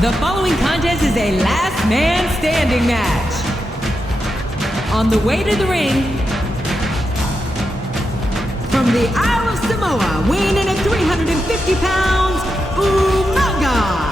The following contest is a last man standing match. On the way to the ring, from the Isle of Samoa, weighing in at 350 pounds, Umaga.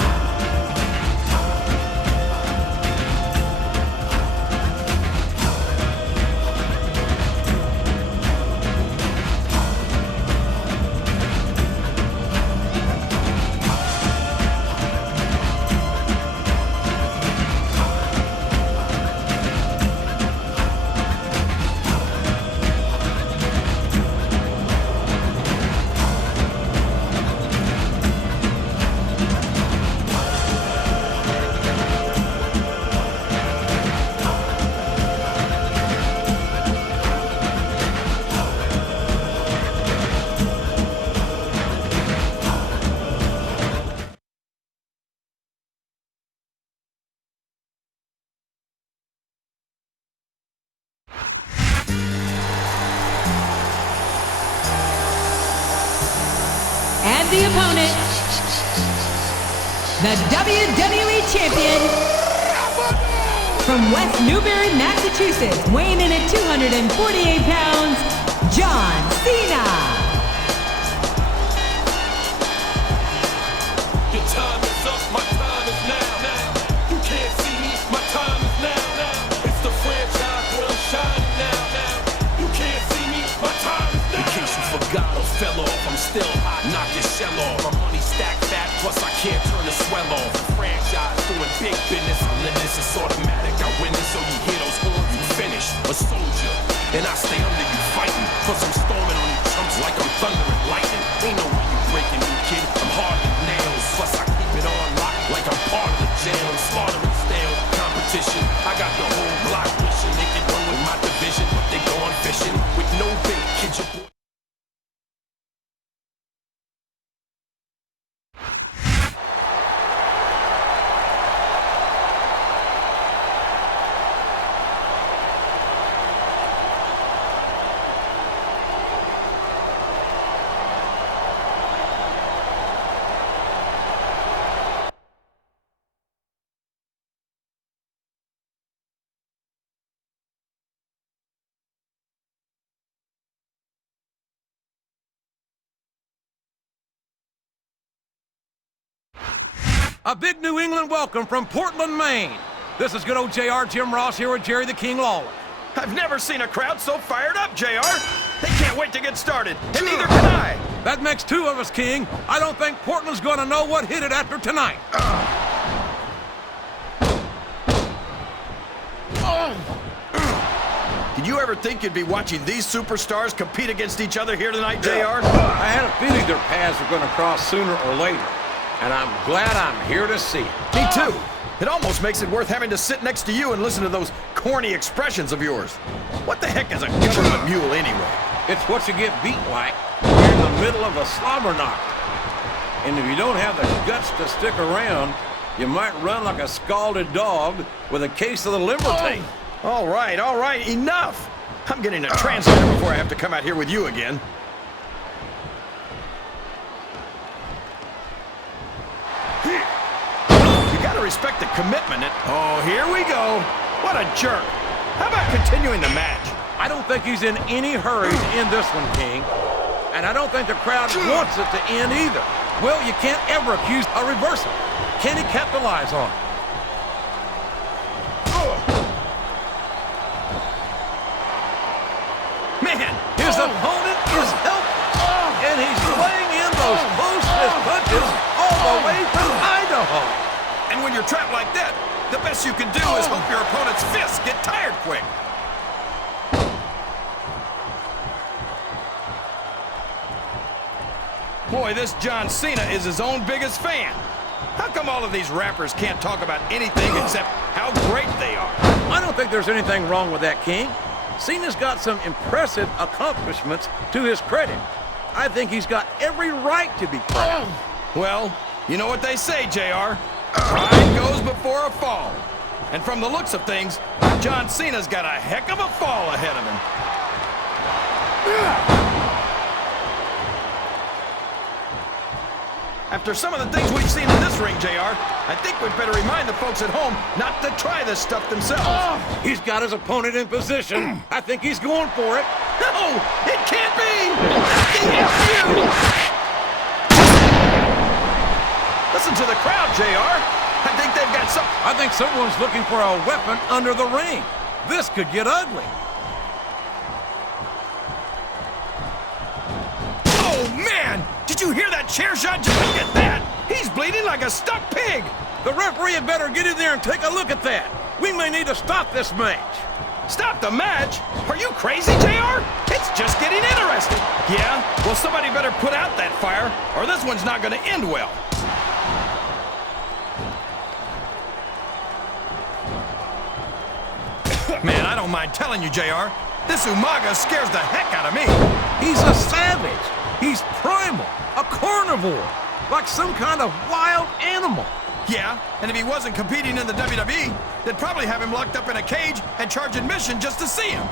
And the opponent, the WWE Champion from West Newbury, Massachusetts, weighing in at 248 pounds, John Cena. Your time is up, my time is now. You can't see me, my time is now. It's the franchise where I'm shining now. You can't see me, my time is now. In case you forgot or fell off, I'm still hot. Knock your shell off. My money stacked fat, plus I can't turn the swell off. The franchise doing big business. I live this, it's automatic. I win this, so you hear those horns, you finish. A soldier, and I stay under you fighting. Plus I'm storming on you chumps like I'm thunder and lightning. Ain't no way you breaking me, kid. I'm hard as nails. Plus I keep it on lock like I'm part of the jail. I'm slaughtering stale competition. I got the whole block wishing they could run with my division, but they go on fishing with no bait, kid. Your boy. A big New England welcome from Portland, Maine. This is good old JR, Jim Ross here with Jerry the King Lawler. I've never seen a crowd so fired up, JR. They can't wait to get started, and neither can I. That makes two of us, King. I don't think Portland's going to know what hit it after tonight. Did you ever think you'd be watching these superstars compete against each other here tonight, JR? I had a feeling their paths were going to cross sooner or later, and I'm glad I'm here to see it. Me too. It almost makes it worth having to sit next to you and listen to those corny expressions of yours. What the heck is a government mule anyway? It's what you get beat like in the middle of a slobber knock. And if you don't have the guts to stick around, you might run like a scalded dog with a case of the liver tape. All right, enough. I'm getting a translator before I have to come out here with you again. You gotta respect the commitment. Oh, here we go. What a jerk. How about continuing the match? I don't think he's in any hurry to end this one, King. And I don't think the crowd wants it to end either. Well, you can't ever accuse a reversal. Can he capitalize on it? Man, his opponent is helpless. And he's laying in those close-fist punches all the way from Idaho. And when you're trapped like that, the best you can do is hope your opponent's fists get tired quick. Boy, this John Cena is his own biggest fan. How come all of these rappers can't talk about anything except how great they are? I don't think there's anything wrong with that, King. Cena's got some impressive accomplishments to his credit. I think he's got every right to be proud. Well, you know what they say, JR. Pride goes before a fall. And from the looks of things, John Cena's got a heck of a fall ahead of him. After some of the things we've seen in this ring, JR, I think we'd better remind the folks at home not to try this stuff themselves. He's got his opponent in position. I think he's going for it. No, it can't be! DFU! Listen to the crowd, JR. I think they've got some... I think someone's looking for a weapon under the ring. This could get ugly. Oh, man! Did you hear that chair shot? Just look at that! He's bleeding like a stuck pig! The referee had better get in there and take a look at that. We may need to stop this match. Stop the match? Are you crazy, JR? It's just getting interesting. Yeah? Well, somebody better put out that fire, or this one's not gonna end well. Man, I don't mind telling you, JR, this Umaga scares the heck out of me. He's a savage. He's primal, a carnivore, like some kind of wild animal. Yeah, and if he wasn't competing in the WWE, they'd probably have him locked up in a cage and charge admission just to see him.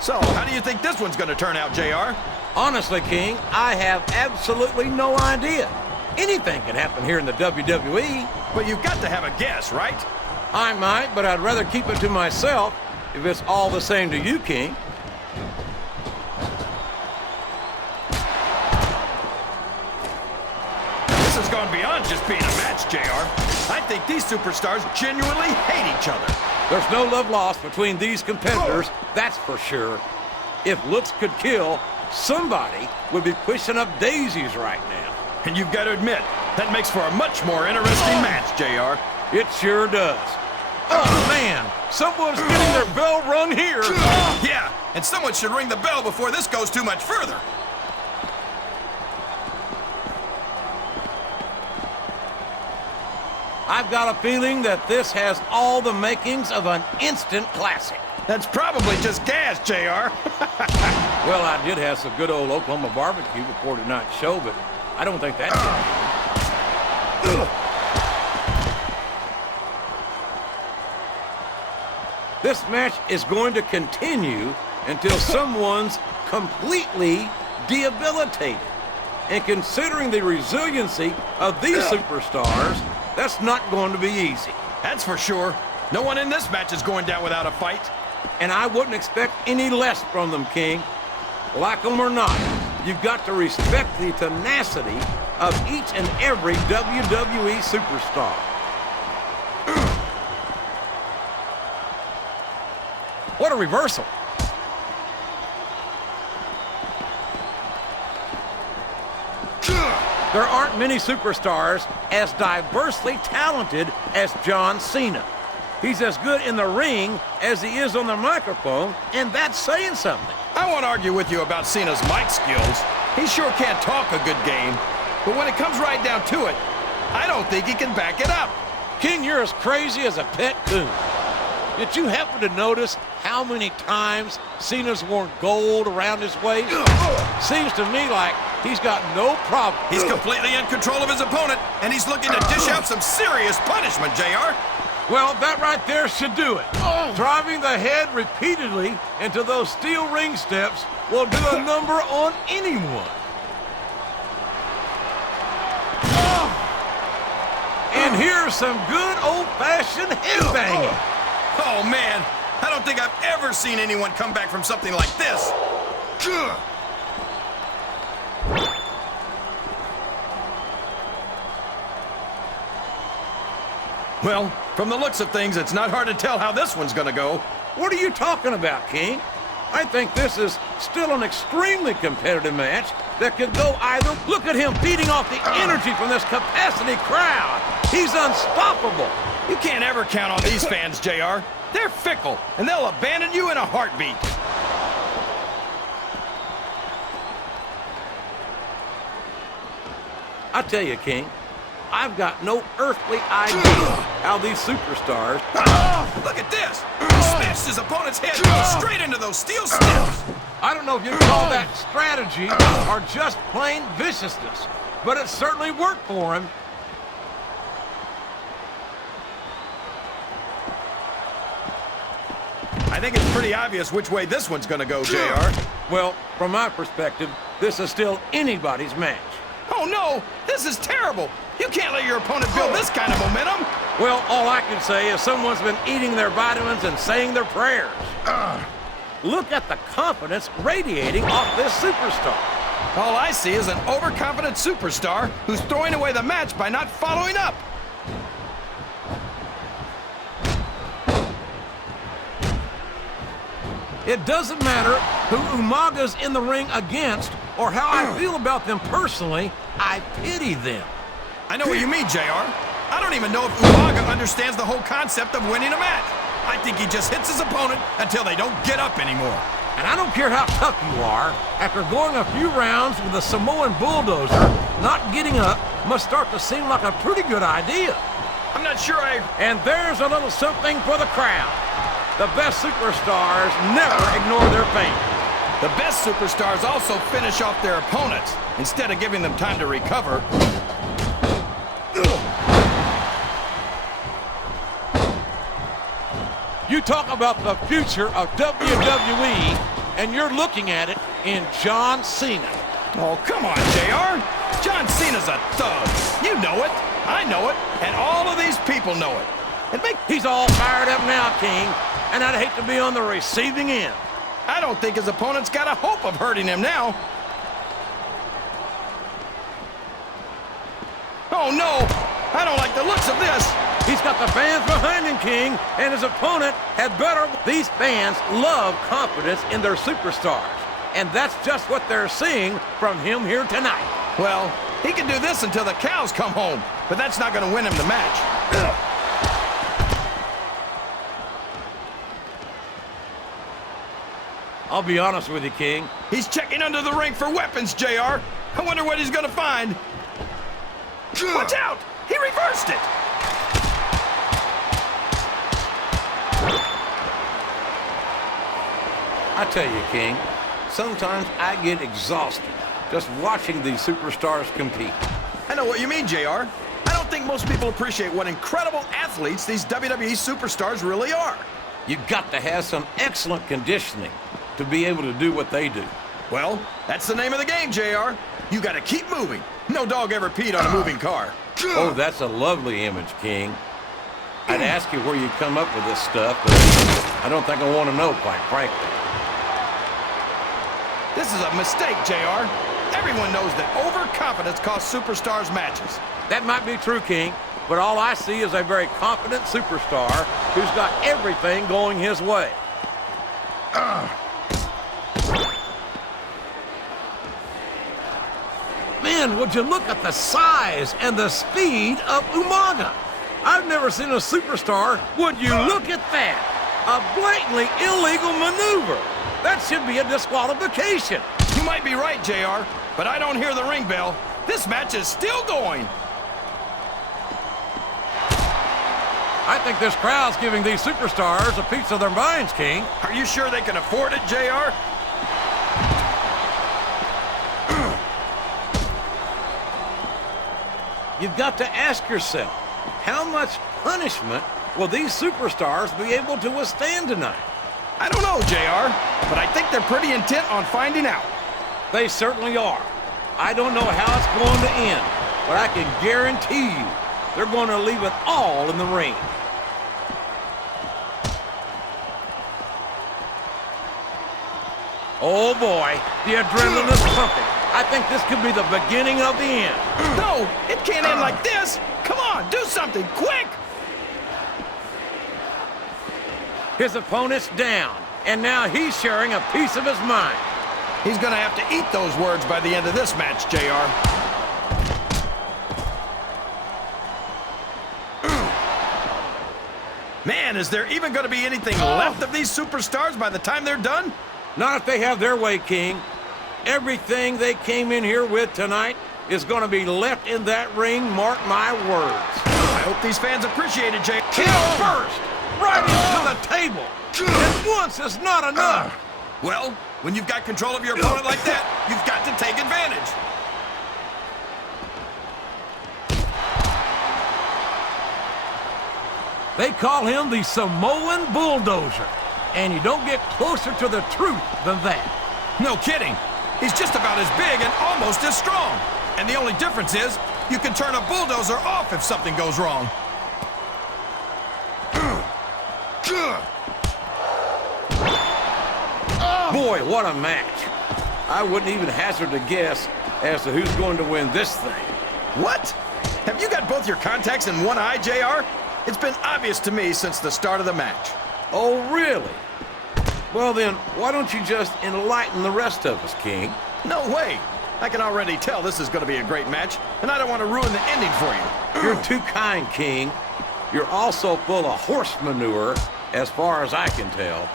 So, how do you think this one's gonna turn out, JR? Honestly, King, I have absolutely no idea. Anything can happen here in the WWE. But you've got to have a guess, right? I might, but I'd rather keep it to myself if it's all the same to you, King. This has gone beyond just being a match, JR. I think these superstars genuinely hate each other. There's no love lost between these competitors, that's for sure. If looks could kill, somebody would be pushing up daisies right now. And you've got to admit, that makes for a much more interesting match, JR. It sure does. Oh, man, someone's getting their bell rung here. Yeah, and someone should ring the bell before this goes too much further. I've got a feeling that this has all the makings of an instant classic. That's probably just gas, JR. Well, I did have some good old Oklahoma barbecue before tonight's show, but I don't think that's This match is going to continue until someone's completely debilitated. And considering the resiliency of these superstars, that's not going to be easy. That's for sure. No one in this match is going down without a fight. And I wouldn't expect any less from them, King. Like them or not, you've got to respect the tenacity of each and every WWE superstar. What a reversal. There aren't many superstars as diversely talented as John Cena. He's as good in the ring as he is on the microphone, and that's saying something. I won't argue with you about Cena's mic skills. He sure can't talk a good game. But when it comes right down to it, I don't think he can back it up. King, you're as crazy as a pet coon. Did you happen to notice how many times Cena's worn gold around his waist? Seems to me like he's got no problem. He's completely in control of his opponent, and he's looking to dish out some serious punishment, JR. Well, that right there should do it. Driving the head repeatedly into those steel ring steps will do a number on anyone. And here's some good old-fashioned headbanging. Oh, man. I don't think I've ever seen anyone come back from something like this. Well, from the looks of things, it's not hard to tell how this one's gonna go. What are you talking about, King? I think this is still an extremely competitive match that could go either. Look at him feeding off the energy from this capacity crowd. He's unstoppable. You can't ever count on these fans, JR. They're fickle, and they'll abandon you in a heartbeat. I tell you, King, I've got no earthly idea how these superstars... Look at this! He smashed his opponent's head straight into those steel steps. I don't know if you call that strategy or just plain viciousness, but it certainly worked for him. I think it's pretty obvious which way this one's gonna go, JR. Well, from my perspective, this is still anybody's match. Oh no, this is terrible. You can't let your opponent build this kind of momentum. Well, all I can say is someone's been eating their vitamins and saying their prayers. Look at the confidence radiating off this superstar. All I see is an overconfident superstar who's throwing away the match by not following up. It doesn't matter who Umaga's in the ring against or how I feel about them personally, I pity them. I know what you mean, JR. I don't even know if Umaga understands the whole concept of winning a match. I think he just hits his opponent until they don't get up anymore. And I don't care how tough you are, after going a few rounds with the Samoan Bulldozer, not getting up must start to seem like a pretty good idea. I'm not sure And there's a little something for the crowd. The best superstars never ignore their fans. The best superstars also finish off their opponents instead of giving them time to recover. You talk about the future of WWE, and you're looking at it in John Cena. Oh, come on, JR. John Cena's a thug. You know it. I know it. And all of these people know it. He's all fired up now, King, and I'd hate to be on the receiving end. I don't think his opponent's got a hope of hurting him now. Oh, no. I don't like the looks of this. He's got the fans behind him, King, and his opponent had better. These fans love confidence in their superstars, and that's just what they're seeing from him here tonight. Well, he can do this until the cows come home, but that's not going to win him the match. I'll be honest with you, King. He's checking under the ring for weapons, JR. I wonder what he's going to find. Watch out! He reversed it! I tell you, King, sometimes I get exhausted just watching these superstars compete. I know what you mean, JR. I don't think most people appreciate what incredible athletes these WWE superstars really are. You've got to have some excellent conditioning to be able to do what they do. Well, that's the name of the game, JR. You got to keep moving. No dog ever peed on a moving car. Oh, that's a lovely image, King. I'd ask you where you come up with this stuff, but I don't think I want to know, quite frankly. This is a mistake, JR. Everyone knows that overconfidence costs superstars matches. That might be true, King, but all I see is a very confident superstar who's got everything going his way. Man, would you look at the size and the speed of Umaga? I've never seen a superstar. Would you look at that? A blatantly illegal maneuver. That should be a disqualification. You might be right, JR, but I don't hear the ring bell. This match is still going. I think this crowd's giving these superstars a piece of their minds, King. Are you sure they can afford it, JR? You've got to ask yourself, how much punishment will these superstars be able to withstand tonight? I don't know, JR, but I think they're pretty intent on finding out. They certainly are. I don't know how it's going to end, but I can guarantee you they're going to leave it all in the ring. Oh boy, the adrenaline is pumping. I think this could be the beginning of the end. No, it can't end like this. Come on, do something, quick! His opponent's down, and now he's sharing a piece of his mind. He's gonna have to eat those words by the end of this match, JR. Man, is there even gonna be anything left of these superstars by the time they're done? Not if they have their way, King. Everything they came in here with tonight is going to be left in that ring, mark my words. I hope these fans appreciate it, JR. Kill first, right into the table. And once is not enough. Well, when you've got control of your opponent like that, you've got to take advantage. They call him the Samoan Bulldozer. and you don't get closer to the truth than that. No kidding. He's just about as big and almost as strong. And the only difference is, you can turn a bulldozer off if something goes wrong. Boy, what a match. I wouldn't even hazard a guess as to who's going to win this thing. What? Have you got both your contacts in one eye, JR? It's been obvious to me since the start of the match. Oh, really? Well then, why don't you just enlighten the rest of us, King? No way. I can already tell this is going to be a great match, and I don't want to ruin the ending for you. You're too kind, King. You're also full of horse manure, as far as I can tell.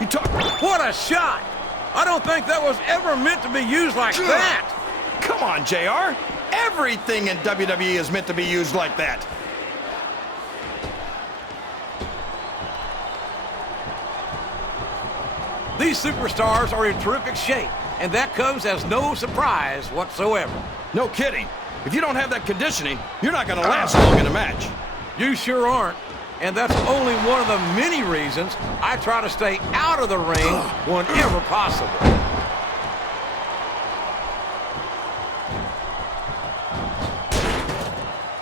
You talk... What a shot! I don't think that was ever meant to be used like that. Come on, JR. Everything in WWE is meant to be used like that. These superstars are in terrific shape, and that comes as no surprise whatsoever. No kidding. If you don't have that conditioning, you're not going to last long in a match. You sure aren't. And that's only one of the many reasons I try to stay out of the ring whenever possible.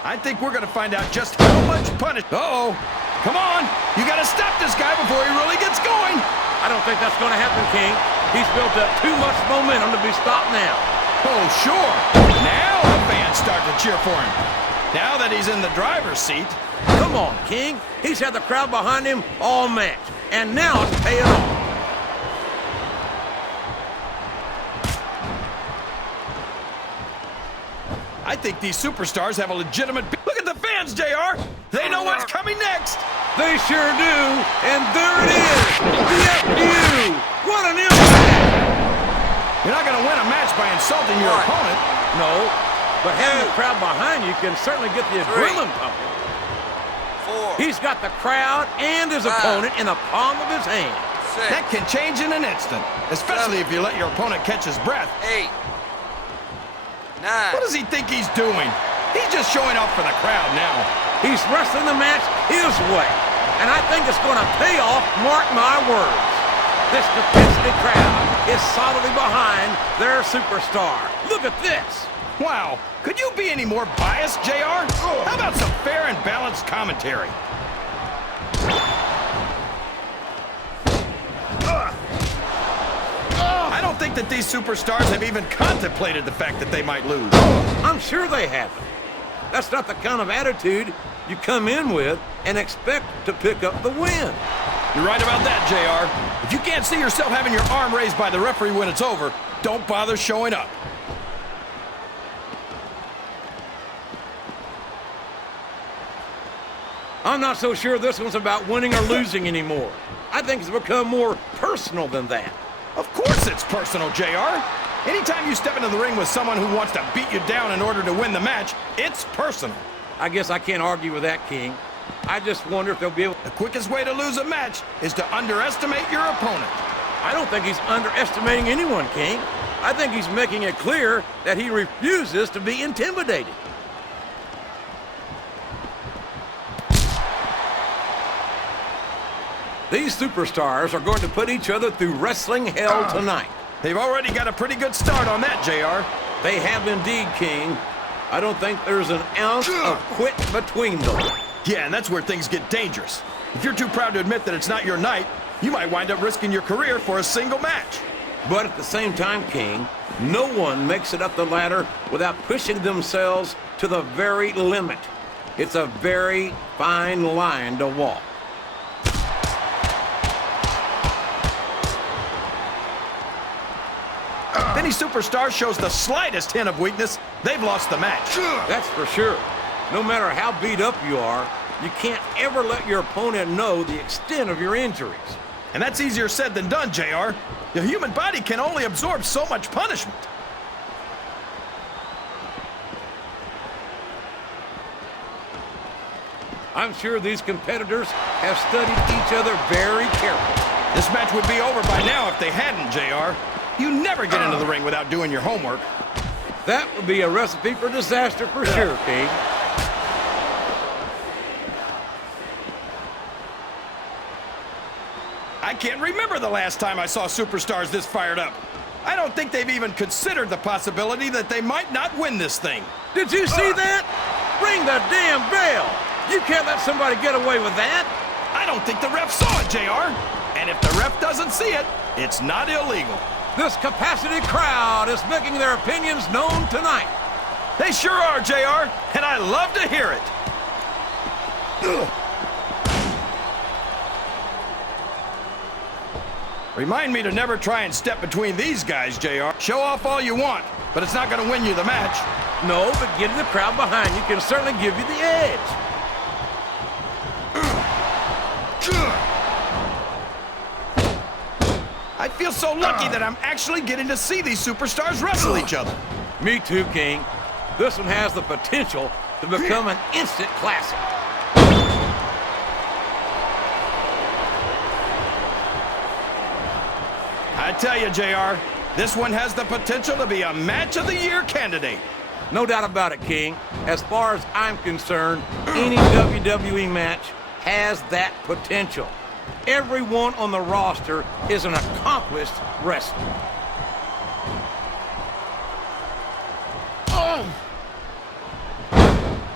I think we're going to find out just how much punish... Uh-oh. Come on. You got to stop this guy before he really gets going. I don't think that's going to happen, King. He's built up too much momentum to be stopped now. Oh, sure. Now the fans start to cheer for him. Now that he's in the driver's seat... Come on, King. He's had the crowd behind him all match, and now it's paying off. I think these superstars have a legitimate... Look at the fans, JR! They know what's coming next! They sure do, and there it is! The FU! What an impact! You're not going to win a match by insulting your opponent. No, but having the crowd behind you can certainly get the adrenaline pumping. He's got the crowd and his opponent in the palm of his hand. That can change in an instant, especially if you let your opponent catch his breath. 8, 9. What does he think he's doing? He's just showing off for the crowd now. He's wrestling the match his way, and I think it's going to pay off, mark my words. This capacity crowd is solidly behind their superstar. Look at this. Wow, could you be any more biased, JR? How about some fair and balanced commentary? I don't think that these superstars have even contemplated the fact that they might lose. I'm sure they haven't. That's not the kind of attitude you come in with and expect to pick up the win. You're right about that, JR. If you can't see yourself having your arm raised by the referee when it's over, don't bother showing up. I'm not so sure this one's about winning or losing anymore. I think it's become more personal than that. Of course it's personal, JR. Anytime you step into the ring with someone who wants to beat you down in order to win the match, it's personal. I guess I can't argue with that, King. I just wonder if they'll be able... The quickest way to lose a match is to underestimate your opponent. I don't think he's underestimating anyone, King. I think he's making it clear that he refuses to be intimidated. These superstars are going to put each other through wrestling hell tonight. They've already got a pretty good start on that, JR. They have indeed, King. I don't think there's an ounce of quit between them. Yeah, and that's where things get dangerous. If you're too proud to admit that it's not your night, you might wind up risking your career for a single match. But at the same time, King, no one makes it up the ladder without pushing themselves to the very limit. It's a very fine line to walk. If any superstar shows the slightest hint of weakness, they've lost the match. That's for sure. No matter how beat up you are, you can't ever let your opponent know the extent of your injuries. And that's easier said than done, JR. The human body can only absorb so much punishment. I'm sure these competitors have studied each other very carefully. This match would be over by now if they hadn't, JR. You never get into the ring without doing your homework. That would be a recipe for disaster for sure, King. I can't remember the last time I saw superstars this fired up. I don't think they've even considered the possibility that they might not win this thing. Did you see that? Ring the damn bell. You can't let somebody get away with that. I don't think the ref saw it, JR. And if the ref doesn't see it, it's not illegal. This capacity crowd is making their opinions known tonight. They sure are, JR, and I love to hear it. Remind me to never try and step between these guys, JR. Show off all you want, but it's not going to win you the match. No, but getting the crowd behind you can certainly give you the edge. I feel so lucky that I'm actually getting to see these superstars wrestle each other. Me too, King. This one has the potential to become an instant classic. I tell you, JR, this one has the potential to be a Match of the Year candidate. No doubt about it, King. As far as I'm concerned, any WWE match has that potential. Everyone on the roster is an accomplished wrestler.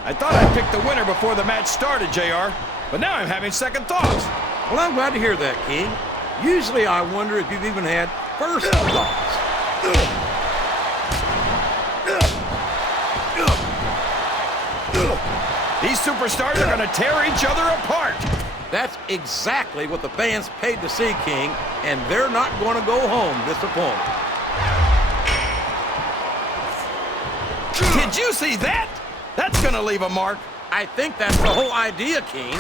I thought I picked the winner before the match started, JR, but now I'm having second thoughts. Well, I'm glad to hear that, King. Usually I wonder if you've even had first thoughts. These superstars are going to tear each other apart. That's exactly what the fans paid to see, King, and they're not going to go home disappointed. Did you see that? That's going to leave a mark. I think that's the whole idea, King.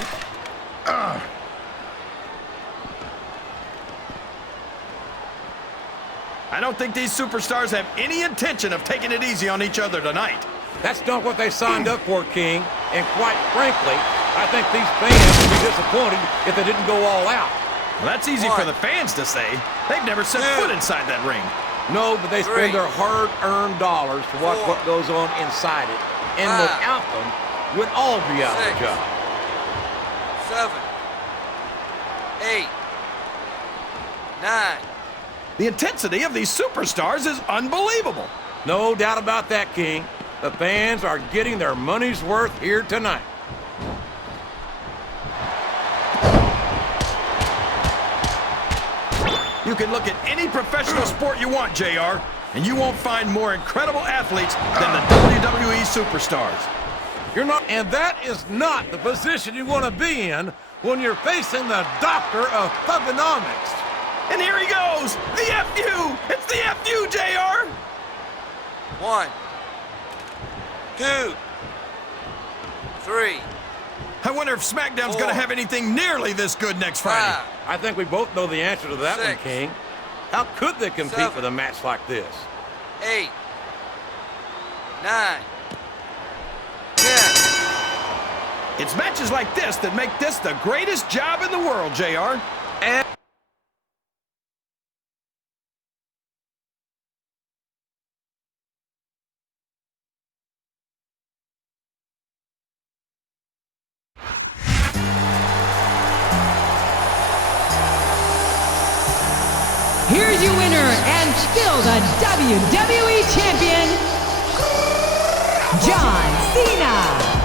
I don't think these superstars have any intention of taking it easy on each other tonight. That's not what they signed up for, King. And quite frankly, I think these fans would be disappointed if they didn't go all out. Well, that's easy for the fans to say. They've never set foot inside that ring. No, but they spend their hard-earned dollars to watch what goes on inside it. And without them, we'd all be out of a job. 7, 8, 9. The intensity of these superstars is unbelievable. No doubt about that, King. The fans are getting their money's worth here tonight. You can look at any professional sport you want, JR, and you won't find more incredible athletes than the WWE superstars. You're not, and that is not the position you want to be in when you're facing the doctor of thugonomics. And here he goes! The FU! It's the FU, JR! 1, 2, 3. I wonder if SmackDown's going to have anything nearly this good next Friday. 5, I think we both know the answer to that 6, one, King. How could they compete 7, with a match like this? 8, 9, 10. It's matches like this that make this the greatest job in the world, JR. And Here's your winner and still the WWE Champion, John Cena.